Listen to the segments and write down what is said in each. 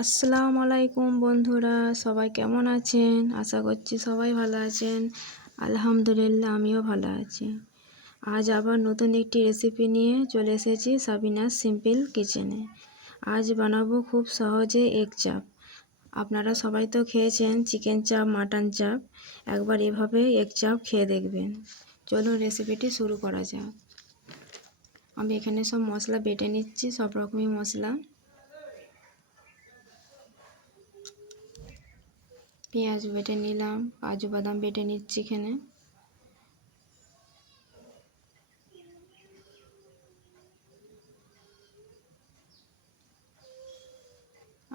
আসসালামু আলাইকুম বন্ধুরা, সবাই কেমন আছেন? আশা করছি সবাই ভালো আছেন। আলহামদুলিল্লাহ, আমিও ভালো আছি। আজ আবার নতুন একটি রেসিপি নিয়ে চলে এসেছি সাবিনাস সিম্পল কিচেনে। আজ বানাবো খুব সহজে এগ চাপ। আপনারা সবাই তো খেয়েছেন চিকেন চাপ, মাটন চাপ, একবার এভাবে এগ চাপ খেয়ে দেখবেন। চলুন রেসিপিটি শুরু করা যাক। আমি এখানে সব মশলা বেটে নিচ্ছি, সব রকমই মশলা। পেঁয়াজ বেটে নিলাম, কাজু বাদাম বেটে নিচ্ছি এখানে।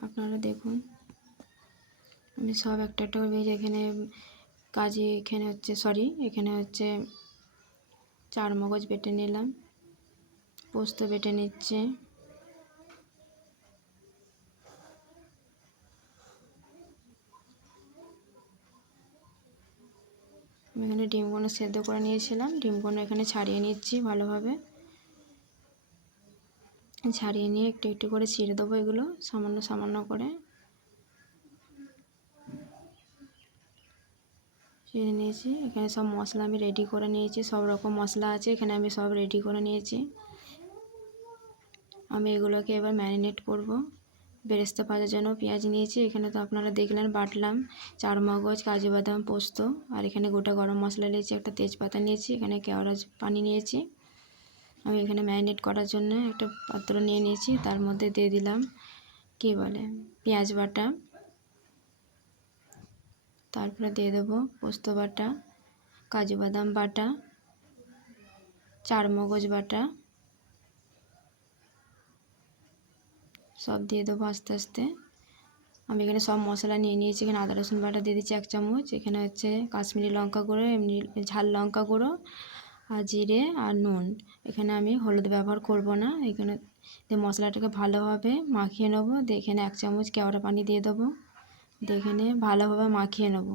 আপনারা দেখুন, আমি সব একটা একটা করে ভেজে এখানে এখানে হচ্ছে চার মগজ বেটে নিলাম, পোস্ত বেটে নিচ্ছে, আমি এখানে ডিমগুলো সেদ্ধ করে নিয়েছিলাম, ডিমগুলো এখানে ছাড়িয়ে নিচ্ছি ভালোভাবে। ছাড়িয়ে নিয়ে একটু একটু করে ছিঁড়ে দেবো, এগুলো সামান্য সামান্য করে ছিঁড়ে নিয়েছি। এখানে সব মশলা আমি রেডি করে নিয়েছি, সব রকম মশলা আছে এখানে, আমি সব রেডি করে নিয়েছি। আমি এগুলোকে এবার ম্যারিনেট করব। বেরেস্তা ভাজার জন্য পেঁয়াজ নিয়েছি, এখানে তো আপনারা দেখলেন বাটলাম, চার মগজ, কাজু বাদাম, পোস্ত, আর এখানে গোটা গরম মশলা নিয়েছি, একটা তেজপাতা নিয়েছি, এখানে কেওড়া পানি নিয়েছি। আমি এখানে ম্যারিনেট করার জন্য একটা পাত্র নিয়ে নিয়েছি, তার মধ্যে দিয়ে দিলাম পেঁয়াজ বাটা, তারপরে দিয়ে দেবো পোস্ত বাটা, কাজু বাদাম বাটা, চার মগজ বাটা, সব দিয়ে দেবো আস্তে আস্তে। আমি এখানে সব মশলা নিয়ে নিয়েছি। এখানে আদা রসুন বাটা দিয়ে দিচ্ছি 1 চামচ, এখানে হচ্ছে কাশ্মীরি লঙ্কা গুঁড়ো, এমনি ঝাল লঙ্কা গুঁড়ো, আর জিরে আর নুন। এখানে আমি হলুদ ব্যবহার করব না। এখানে মশলাটাকে ভালোভাবে মাখিয়ে নেবো। এখানে 1 চামচ কেওড়া পানি দিয়ে দেবো, এখানে ভালোভাবে মাখিয়ে নেব।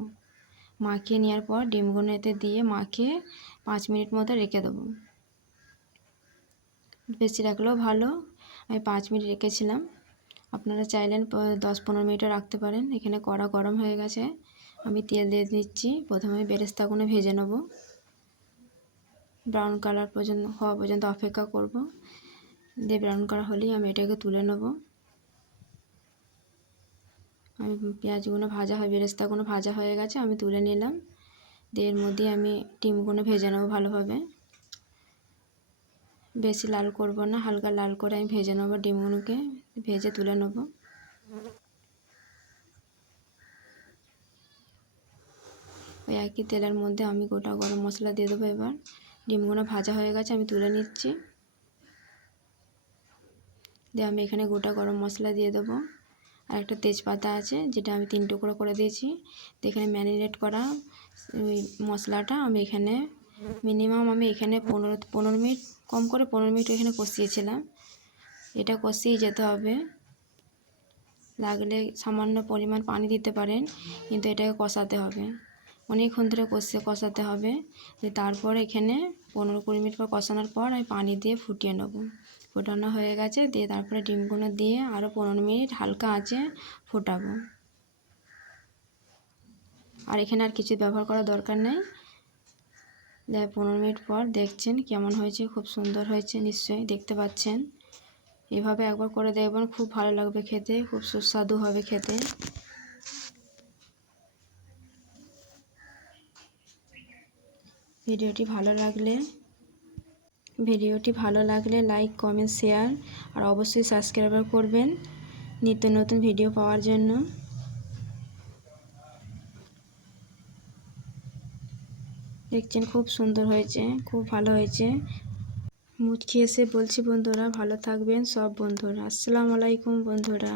মাখিয়ে নেওয়ার পর ডিমগুলো এতে দিয়ে মাখিয়ে 5 মিনিট মতো রেখে দেবো। বেশি রাখলেও ভালো, আমি 5 মিনিট রেখেছিলাম। আপনারা চাইলেন 10-15 মিনিটও রাখতে পারেন। এখানে কড়া গরম হয়ে গেছে, আমি তেল দিয়ে দিচ্ছি। প্রথমে বেরেস্তাগুলো ভেজে নেব, ব্রাউন কালার হওয়া পর্যন্ত অপেক্ষা করব। দিয়ে ব্রাউন কালার হলেই আমি এটাকে তুলে নেব। আমি পেঁয়াজগুলো বেরেস্তাগুলো ভাজা হয়ে গেছে, আমি তুলে নিলাম। দিয়ে এর মধ্যে আমি ডিমগুলো ভেজে নেব ভালোভাবে। বেশি লাল করব না, হালকা লাল করে আমি ভেজে নেব ডিমগুলোকে, ভেজে তুলে নেব। ওই একই তেলের মধ্যে আমি গোটা গরম মশলা দিয়ে দেবো। এবার ডিমগুলো ভাজা হয়ে গেছে, আমি তুলে নিচ্ছি। দিয়ে আমি এখানে গোটা গরম মশলা দিয়ে দেবো, আর একটা তেজপাতা আছে যেটা আমি 3 টুকরো করে দিয়েছি। তো এখানে ম্যারিনেট করা ওই মশলাটা আমি এখানে মিনিমাম 15 মিনিট, কম করে 15 মিনিট এখানে কষিয়েছিলাম। এটা কষিয়ে যেতে হবে, লাগলে সামান্য পরিমাণ পানি দিতে পারেন, কিন্তু এটাকে কষাতে হবে, অনেকক্ষণ ধরে কষাতে হবে। তারপর এখানে 15-20 মিনিট পর কষানোর পর আমি পানি দিয়ে ফুটিয়ে নেব। ফোটানো হয়ে গেছে, দিয়ে তারপরে ডিমগুলো দিয়ে আরও 15 মিনিট হালকা আঁচে ফোটাবো। আর এখানে আর কিছু ব্যবহার করার দরকার নেই। 15 মিনিট পর দেখছেন কেমন হয়েছে, খুব সুন্দর হয়েছে, নিশ্চয়ই দেখতে পাচ্ছেন। এভাবে একবার করে দেখবেন, খুব ভালো লাগবে খেতে, খুব সুস্বাদু হবে খেতে। ভিডিওটি ভালো লাগলে লাইক, কমেন্ট, শেয়ার আর অবশ্যই সাবস্ক্রাইব করবেন নিত্য নতুন ভিডিও পাওয়ার জন্য। দেখছেন খুব সুন্দর হয়েছে, খুব ভালো হয়েছে। মুচকি এসে বলছি বন্ধুরা, ভালো থাকবেন সব বন্ধুরা। আসসালামু আলাইকুম বন্ধুরা।